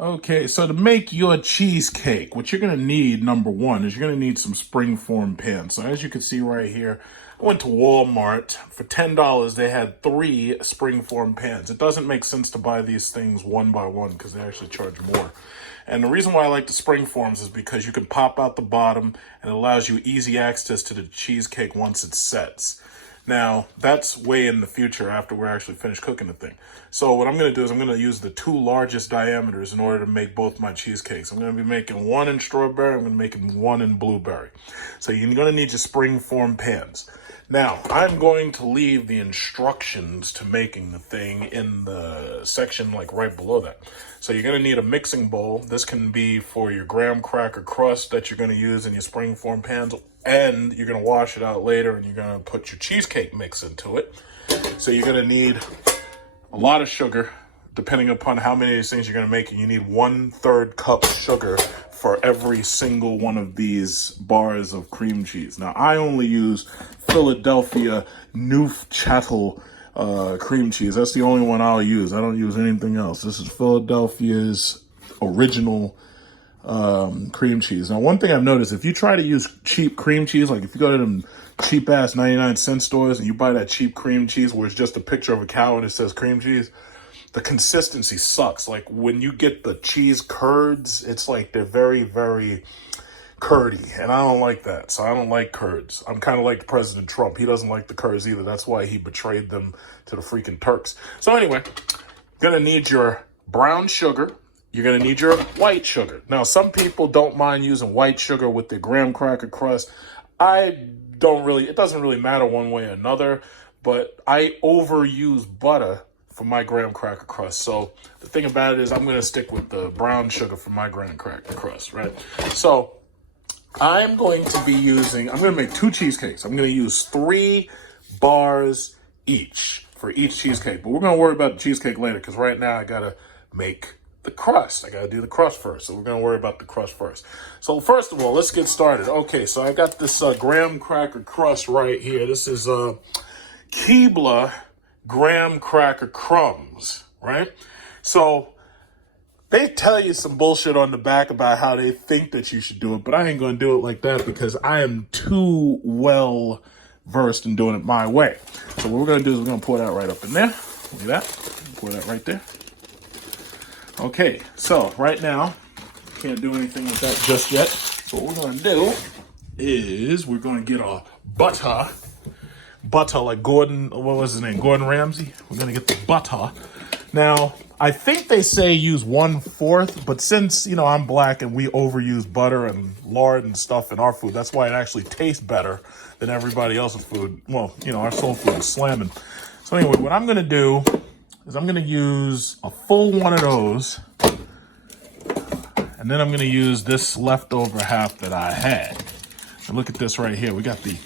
Okay, so to make your cheesecake, what you're gonna need, number one, is you're gonna need some springform pans. So as you can see right here, I went to Walmart. For $10, they had 3 springform pans. It doesn't make sense to buy these things one by one because they actually charge more. And the reason why I like the springforms is because you can pop out the bottom and it allows you easy access to the cheesecake once it sets. Now, that's way in the future after we're actually finished cooking the thing. So what I'm going to do is I'm going to use the 2 largest diameters in order to make both my cheesecakes. I'm going to be making one in strawberry. I'm going to be making one in blueberry. So you're going to need your springform pans. Now, I'm going to leave the instructions to making the thing in the section like right below that. So you're going to need a mixing bowl. This can be for your graham cracker crust that you're going to use in your springform pans, and you're going to wash it out later and you're going to put your cheesecake mix into it. So you're going to need a lot of sugar, depending upon how many of these things you're going to make. You need 1/3 cup sugar for every single one of these bars of cream cheese. Now, I only use Philadelphia Neufchâtel cream cheese. That's the only one I'll use. I don't use anything else. This is Philadelphia's original cream cheese. Now, one thing I've noticed, if you try to use cheap cream cheese, like if you go to them cheap ass 99-cent stores and you buy that cheap cream cheese where it's just a picture of a cow and it says cream cheese, the consistency sucks. Like when you get the cheese curds, it's like they're very, very curdy, and I don't like that. So I don't like curds. I'm kind of like President Trump. He doesn't like the curds either. That's why he betrayed them to the freaking Turks. So anyway, gonna need your brown sugar. You're gonna need your white sugar. Now, some people don't mind using white sugar with their graham cracker crust. It doesn't really matter one way or another, but I overuse butter for my graham cracker crust. So the thing about it is I'm gonna stick with the brown sugar for my graham cracker crust, right? So I'm going to make 2 cheesecakes. I'm going to use 3 bars each for each cheesecake. But we're going to worry about the cheesecake later because right now I got to make the crust. I got to do the crust first. So we're going to worry about the crust first. So first of all, let's get started. Okay, so I got this graham cracker crust right here. This is Keebler graham cracker crumbs, right? So they tell you some bullshit on the back about how they think that you should do it, but I ain't going to do it like that because I am too well versed in doing it my way. So what we're going to do is we're going to pour that right up in there. Look at that. Pour that right there. Okay, so right now, can't do anything with that just yet. So what we're going to do is we're going to get our butter like Gordon, what was his name? Gordon Ramsay. We're going to get the butter. Now, I think they say use 1/4, but since, I'm black and we overuse butter and lard and stuff in our food, that's why it actually tastes better than everybody else's food. Well, our soul food is slamming. So anyway, what I'm going to do is I'm going to use a full one of those, and then I'm going to use this leftover half that I had. And look at this right here. We got the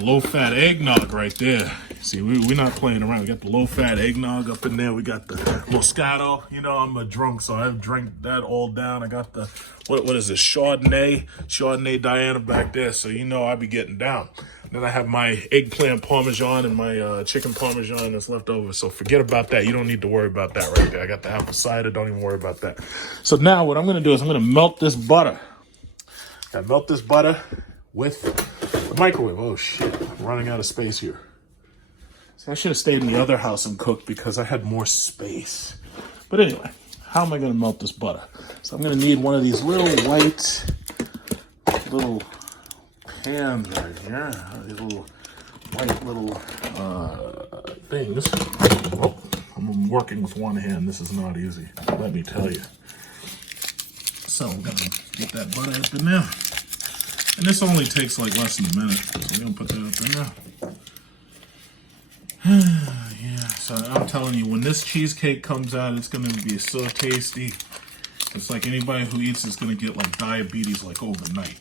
low-fat eggnog right there. See, we're not playing around. We got the low-fat eggnog up in there. We got the Moscato. I'm a drunk, so I've drank that all down. I got the, what is this, Chardonnay Diana back there, so I be getting down. Then I have my eggplant Parmesan and my chicken Parmesan that's left over, so forget about that. You don't need to worry about that right there. I got the apple cider. Don't even worry about that. So now what I'm going to do is I'm going to melt this butter. I melt this butter with the microwave. Oh, shit. I'm running out of space here. See, I should have stayed in the other house and cooked because I had more space. But anyway, how am I going to melt this butter? So I'm going to need one of these little white pans right here. These little white things. Oh, I'm working with one hand. This is not easy, let me tell you. So we're going to get that butter up in there. And this only takes like less than a minute. So we're going to put that up in there. Yeah, so I'm telling you, when this cheesecake comes out, it's going to be so tasty. It's like anybody who eats it's going to get like diabetes like overnight.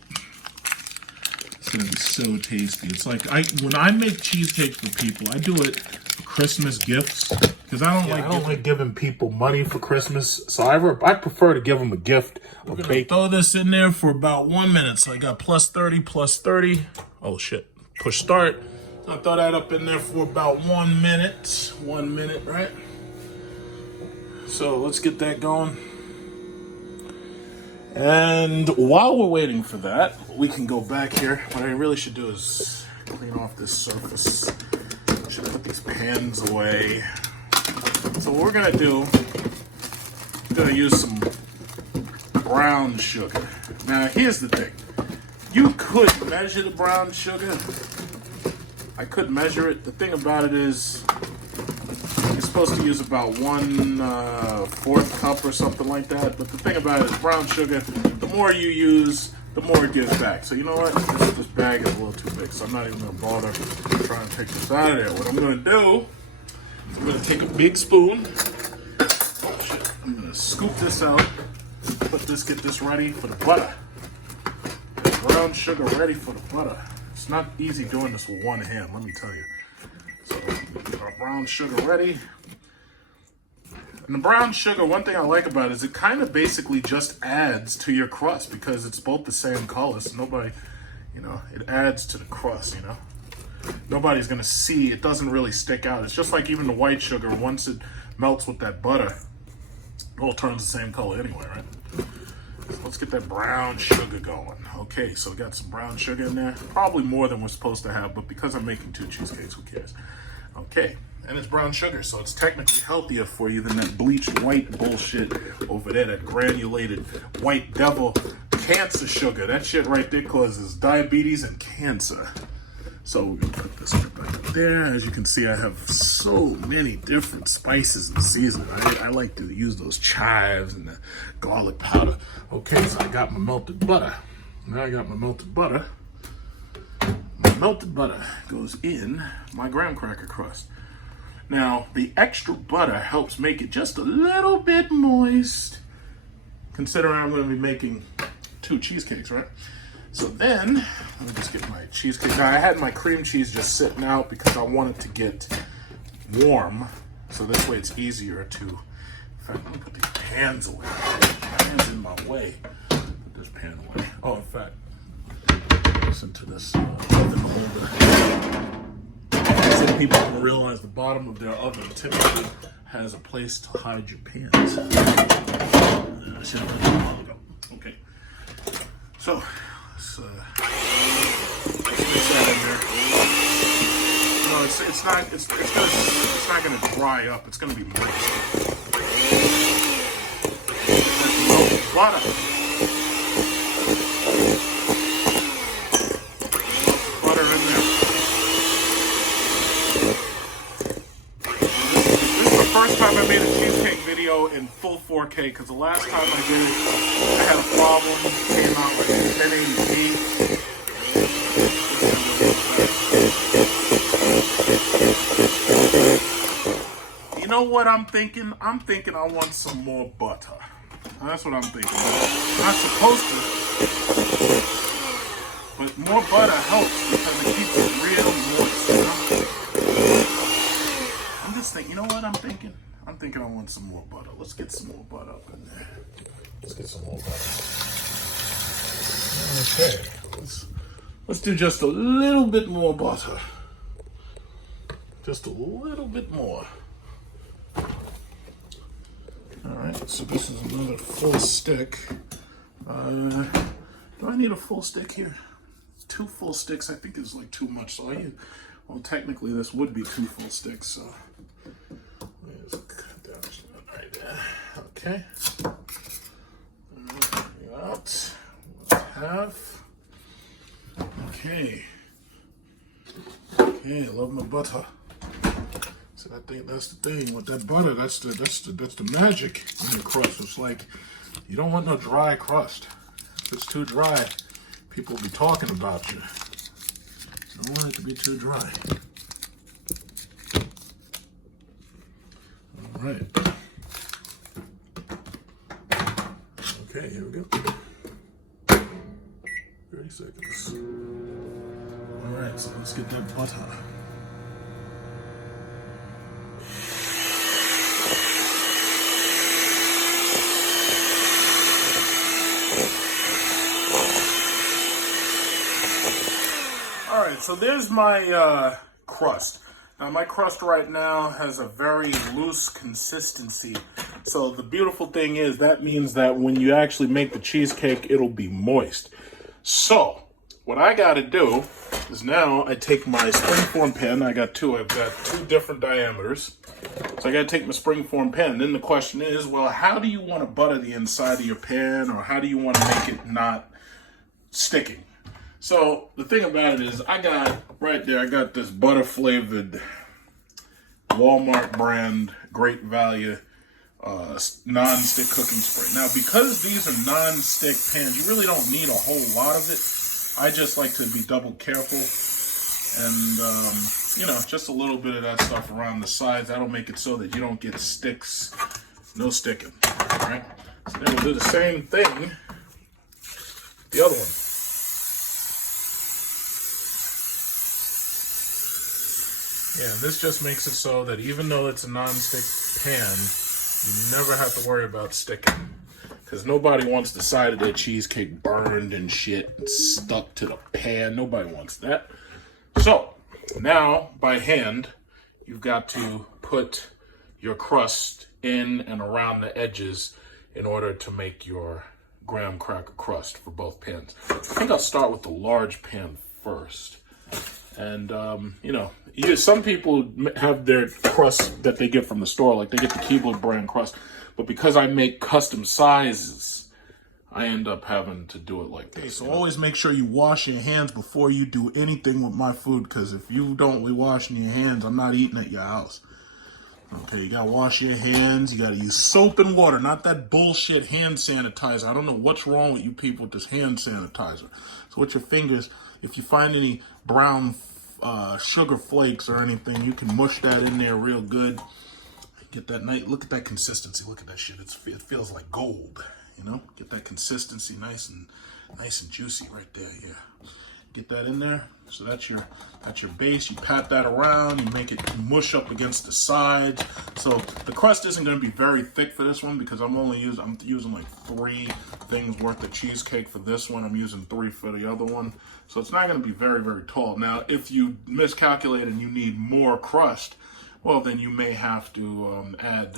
It's going to be so tasty. It's like when I make cheesecake for people, I do it for Christmas gifts because I don't like giving people money for Christmas. So I prefer to give them a gift. We're going to throw this in there for about 1 minute. So I got plus 30. Oh shit. Push start. I throw that up in there for about 1 minute. 1 minute, right? So let's get that going. And while we're waiting for that, we can go back here. What I really should do is clean off this surface. Should put these pans away. So what we're gonna do, we're gonna use some brown sugar. Now here's the thing. You could measure the brown sugar. I could measure it. The thing about it is, you're supposed to use about 1/4 cup or something like that. But the thing about it is, brown sugar, the more you use, the more it gives back. So you know what? This bag is a little too big, so I'm not even gonna bother trying to take this out of there. What I'm gonna do is I'm gonna take a big spoon. Oh shit! I'm gonna scoop this out. Get this ready for the butter. Get brown sugar ready for the butter. It's not easy doing this with one hand, let me tell you. So, get our brown sugar ready. And the brown sugar, one thing I like about it is it kind of basically just adds to your crust because it's both the same color. So nobody, it adds to the crust, Nobody's going to see. It doesn't really stick out. It's just like even the white sugar. Once it melts with that butter, it all turns the same color anyway, right? So let's get that brown sugar going. Okay, so we got some brown sugar in there. Probably more than we're supposed to have, but because I'm making 2 cheesecakes, who cares? Okay, and it's brown sugar, so it's technically healthier for you than that bleached white bullshit over there, that granulated white devil cancer sugar. That shit right there causes diabetes and cancer. So we're gonna put this right there. As you can see, I have so many different spices and seasonings. I like to use those chives and the garlic powder. Okay, so I got my melted butter. Now I got my melted butter. My melted butter goes in my graham cracker crust. Now, the extra butter helps make it just a little bit moist, considering I'm going to be making 2 cheesecakes, right? So then, let me just get my cheesecake. Now, I had my cream cheese just sitting out because I wanted to get warm, so this way it's easier to, in fact, let me put these pans away. Pans in my way. Put this pan away. Oh, in fact, listen to this oven holder. Some people don't realize the bottom of their oven typically has a place to hide your pans. I should have put that a while ago. Okay. So, let's mix that in there. No, it's not gonna dry up. It's gonna be moist. That's melted butter. Butter in there. This is the first time I made a cheesecake video in full 4K because the last time I did it, I had a problem. It came out like 1080p. You know what I'm thinking? I'm thinking I want some more butter. That's what I'm thinking. Not supposed to, but more butter helps because it keeps it real moist, I'm just thinking, you know what I'm thinking? I'm thinking I want some more butter. Let's get some more butter up in there. Let's get some more butter. Okay, let's do just a little bit more butter. Just a little bit more. All right, so this is another full stick. Do I need a full stick here? 2 full sticks I think is like too much. So well, technically this would be 2 full sticks. So let me just cut down right there. Okay. Out. Half. Okay. Okay, I love my butter. So I think that's the thing with that butter. That's the magic in the crust. It's like you don't want no dry crust. If it's too dry, people will be talking about you. You don't want it to be too dry. All right. Okay, here we go. 30 seconds. All right, so let's get that butter. All right, so there's my crust. Now my crust right now has a very loose consistency. So the beautiful thing is that means that when you actually make the cheesecake, it'll be moist. So what I got to do is now I take my springform pan. I've got two different diameters. So I got to take my springform pan. Then the question is, well, how do you want to butter the inside of your pan, or how do you want to make it not sticking? So the thing about it is, I got right there, I got this butter flavored Walmart brand Great Value non-stick cooking spray. Now, because these are non-stick pans, you really don't need a whole lot of it. I just like to be double careful, and you know, just a little bit of that stuff around the sides. That'll make it so that you don't get sticks. No sticking. All right. So then we'll do the same thing with the other one. Yeah, this just makes it so that even though it's a non-stick pan, you never have to worry about sticking. Because nobody wants the side of their cheesecake burned and shit and stuck to the pan. Nobody wants that. So, now, by hand, you've got to put your crust in and around the edges in order to make your graham cracker crust for both pans. I think I'll start with the large pan first. And, you know, some people have their crust that they get from the store, like they get the Keebler brand crust. But because I make custom sizes, I end up having to do it like this. Okay, so always make sure you wash your hands before you do anything with my food, because if you don't be washing your hands, I'm not eating at your house. Okay, you gotta wash your hands. You gotta use soap and water, not that bullshit hand sanitizer. I don't know what's wrong with you people with this hand sanitizer. So with your fingers, if you find any brown sugar flakes or anything, you can mush that in there real good. Get that nice. Look at that consistency. Look at that shit. It feels like gold. You know, get that consistency nice and juicy right there. Yeah, get that in there. So that's your base. You pat that around. You make it mush up against the sides. So the crust isn't going to be very thick for this one because I'm using like 3 things worth of cheesecake for this one. I'm using 3 for the other one. So it's not going to be very, very tall. Now, if you miscalculate and you need more crust, well, then you may have to add,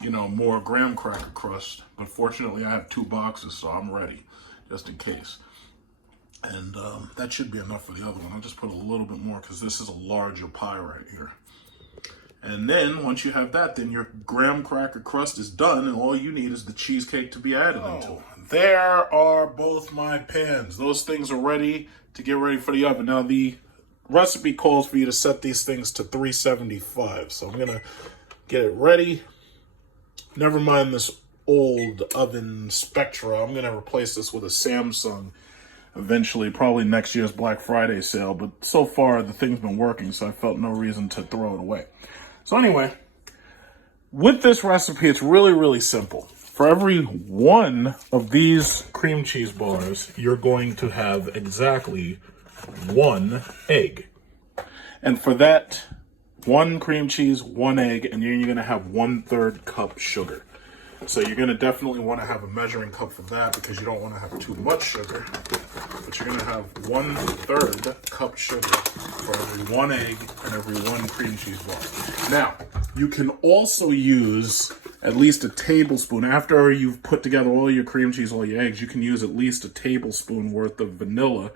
you know, more graham cracker crust. But fortunately, I have 2 boxes, so I'm ready, just in case. And that should be enough for the other one. I'll just put a little bit more because this is a larger pie right here. And then, once you have that, then your graham cracker crust is done, and all you need is the cheesecake to be added into it. There are both my pans. Those things are ready to get ready for the oven. Now, the recipe calls for you to set these things to 375. So I'm going to get it ready. Never mind this old oven Spectra. I'm going to replace this with a Samsung eventually, probably next year's Black Friday sale. But so far, the thing's been working, so I felt no reason to throw it away. So anyway, with this recipe, it's really, really simple. For every one of these cream cheese bars, you're going to have exactly 1 egg. And for that, 1 cream cheese, 1 egg, and then you're going to have 1/3 cup sugar. So you're going to definitely want to have a measuring cup for that because you don't want to have too much sugar. But you're going to have 1/3 cup sugar for every 1 egg and every 1 cream cheese bar. Now, you can also use at least a tablespoon. After you've put together all your cream cheese, all your eggs, you can use at least a tablespoon worth of vanilla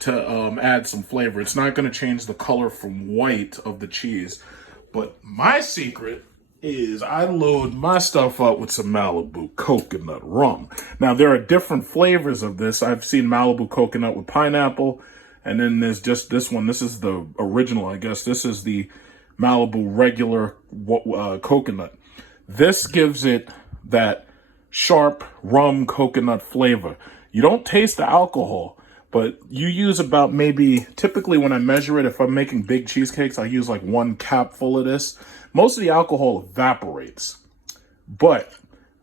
to add some flavor. It's not going to change the color from white of the cheese. But my secret is I load my stuff up with some Malibu coconut rum. Now, there are different flavors of this. I've seen Malibu coconut with pineapple, and then there's just this one. This is the original, I guess. This is the Malibu regular coconut. This gives it that sharp rum coconut flavor. You don't taste the alcohol, but you use about maybe, typically when I measure it, if I'm making big cheesecakes, I use like 1 capful of this. Most of the alcohol evaporates, but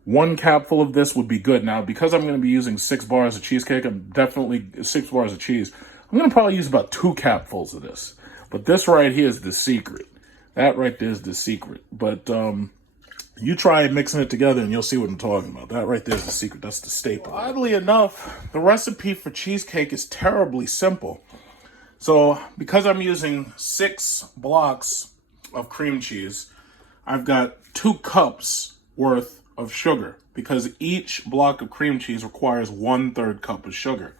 1 capful of this would be good. Now, because I'm going to be using 6 bars of cheesecake, I'm definitely 6 bars of cheese. I'm going to probably use about 2 capfuls of this. But this right here is the secret. That right there is the secret. But you try mixing it together and you'll see what I'm talking about. That right there is the secret. That's the staple. Oddly enough, the recipe for cheesecake is terribly simple. So because I'm using 6 blocks of cream cheese, I've got 2 cups worth of sugar because each block of cream cheese requires 1/3 cup of sugar.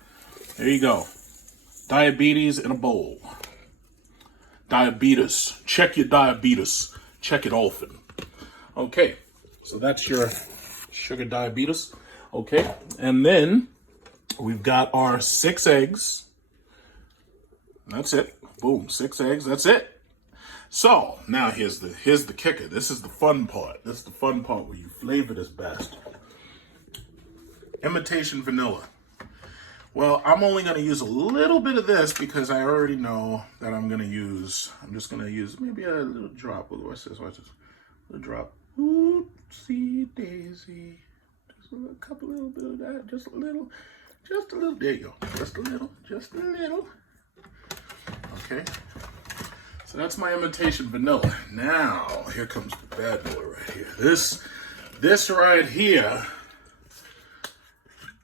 There you go. Diabetes in a bowl. Diabetes. Check your diabetes. Check it often. Okay, so that's your sugar diabetes. Okay, and then we've got our 6 eggs. That's it. Boom, 6 eggs. That's it. So now here's the kicker. This is the fun part. This is the fun part where you flavor this best. Imitation vanilla. Well, I'm only going to use a little bit of this because I already know that I'm just going to use maybe a little drop. Watch this. A little drop. Oopsie daisy. Just a little bit of that. Just a little. There you go. Just a little. Okay. So that's my imitation vanilla. Now, here comes the bad boy right here. This right here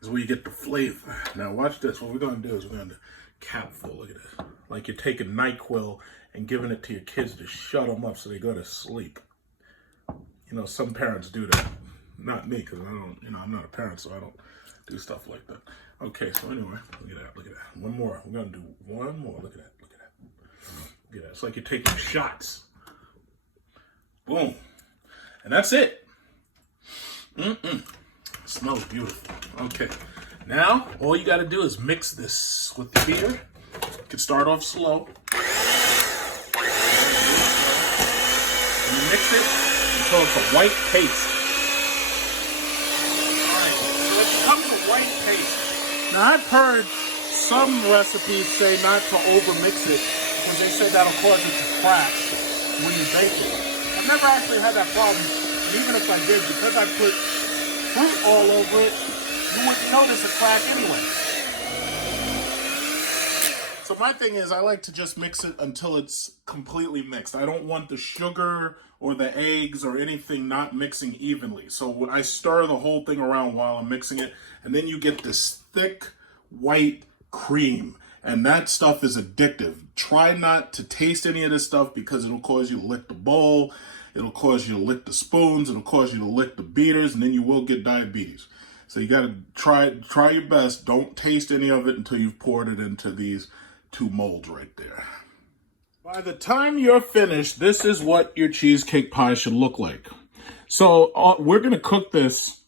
is where you get the flavor. Now watch this. What we're going to do is we're going to cap full. Look at this. Like you're taking NyQuil and giving it to your kids to shut them up so they go to sleep. You know, some parents do that. Not me, because I don't, I'm not a parent, so I don't do stuff like that. Okay, so anyway, look at that. One more. We're going to do one more. Look at that. Look at that. It's like you're taking shots. Boom. And that's it. It smells beautiful. Okay. Now, all you got to do is mix this with the beer. You can start off slow. And you mix it until it's a white paste. Alright, so it becomes a white paste. Now, I've heard some recipes say not to over-mix it because they say that'll cause it to crash when you bake it. I've never actually had that problem. And even if I did, because I put fruit all over it, you wouldn't notice a crack anyway. So my thing is I like to just mix it until it's completely mixed. I don't want the sugar or the eggs or anything not mixing evenly. So I stir the whole thing around while I'm mixing it, and then you get this thick white cream. And that stuff is addictive. Try not to taste any of this stuff because it'll cause you to lick the bowl. It'll cause you to lick the spoons. It'll cause you to lick the beaters, and then you will get diabetes. So you got to try your best. Don't taste any of it until you've poured it into these 2 molds right there. By the time you're finished, this is what your cheesecake pie should look like. So we're going to cook this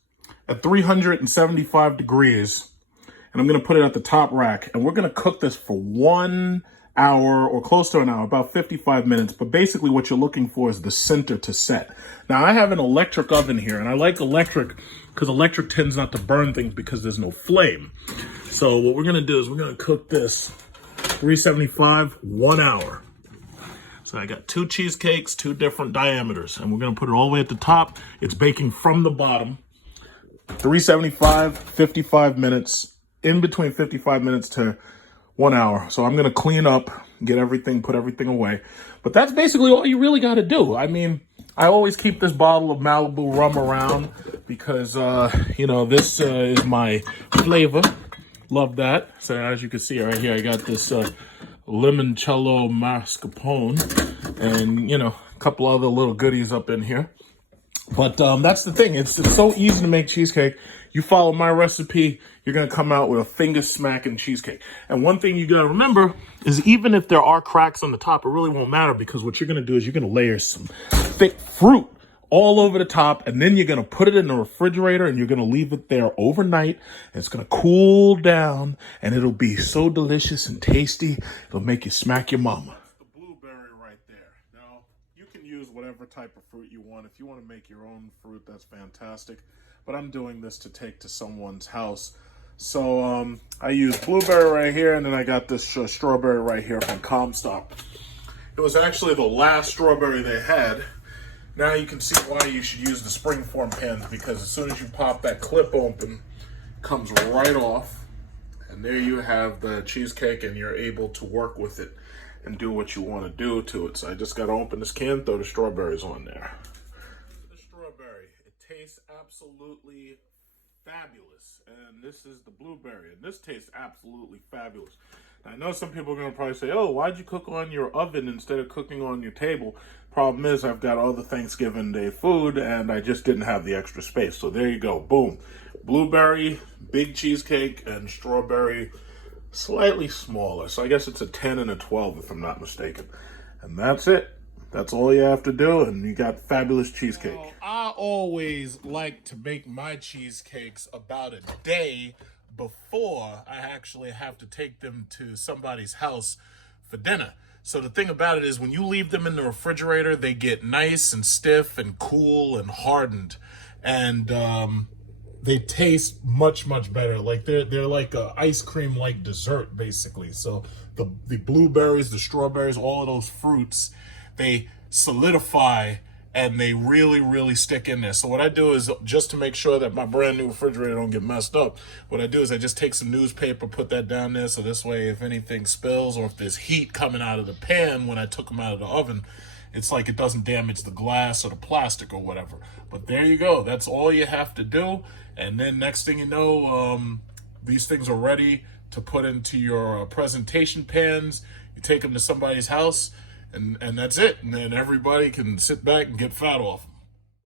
at 375 degrees. And I'm going to put it at the top rack. And we're going to cook this for 1 hour or close to an hour, about 55 minutes. But basically what you're looking for is the center to set. Now, I have an electric oven here. And I like electric because electric tends not to burn things because there's no flame. So what we're going to do is we're going to cook this 375, 1 hour. So I got 2 cheesecakes, 2 different diameters. And we're going to put it all the way at the top. It's baking from the bottom. 375, 55 minutes. In between 55 minutes to 1 hour. So I'm going to clean up, get everything, put everything away. But that's basically all you really got to do. I mean, I always keep this bottle of Malibu rum around because, this is my flavor. Love that. So as you can see right here, I got this limoncello mascarpone and, a couple other little goodies up in here. But that's the thing. It's so easy to make cheesecake. You follow my recipe, you're going to come out with a finger-smacking cheesecake. And one thing you got to remember is even if there are cracks on the top, it really won't matter because what you're going to do is you're going to layer some thick fruit all over the top, and then you're going to put it in the refrigerator, and you're going to leave it there overnight, and it's going to cool down, and it'll be so delicious and tasty, it'll make you smack your mama. The blueberry right there. Now, you can use whatever type of fruit you want. If you want to make your own fruit, that's fantastic. But I'm doing this to take to someone's house. So I use blueberry right here, and then I got this strawberry right here from Comstock. It was actually the last strawberry they had. Now you can see why you should use the springform pans, because as soon as you pop that clip open, it comes right off. And there you have the cheesecake, and you're able to work with it and do what you want to do to it. So I just got to open this can, throw the strawberries on there. The strawberry, it tastes absolutely fabulous. And this is the blueberry, and this tastes absolutely fabulous. Now, I know some people are going to probably say, oh, why'd you cook on your oven instead of cooking on your table? Problem is, I've got all the Thanksgiving Day food, and I just didn't have the extra space. So there you go. Boom. Blueberry, big cheesecake, and strawberry, slightly smaller. So I guess it's a 10 and a 12, if I'm not mistaken. And that's it. That's all you have to do, and you got fabulous cheesecake. Well, I always like to make my cheesecakes about a day before I actually have to take them to somebody's house for dinner. So the thing about it is, when you leave them in the refrigerator, they get nice and stiff and cool and hardened, and they taste much, much better. Like they're like a ice cream like dessert, basically. So the blueberries, the strawberries, all of those fruits, they solidify and they really, really stick in there. So what I do is, just to make sure that my brand new refrigerator don't get messed up, what I do is I just take some newspaper, put that down there, so this way if anything spills or if there's heat coming out of the pan when I took them out of the oven, it's like it doesn't damage the glass or the plastic or whatever. But there you go. That's all you have to do. And then next thing you know, these things are ready to put into your presentation pans. You take them to somebody's house, and that's it. And then everybody can sit back and get fat off them.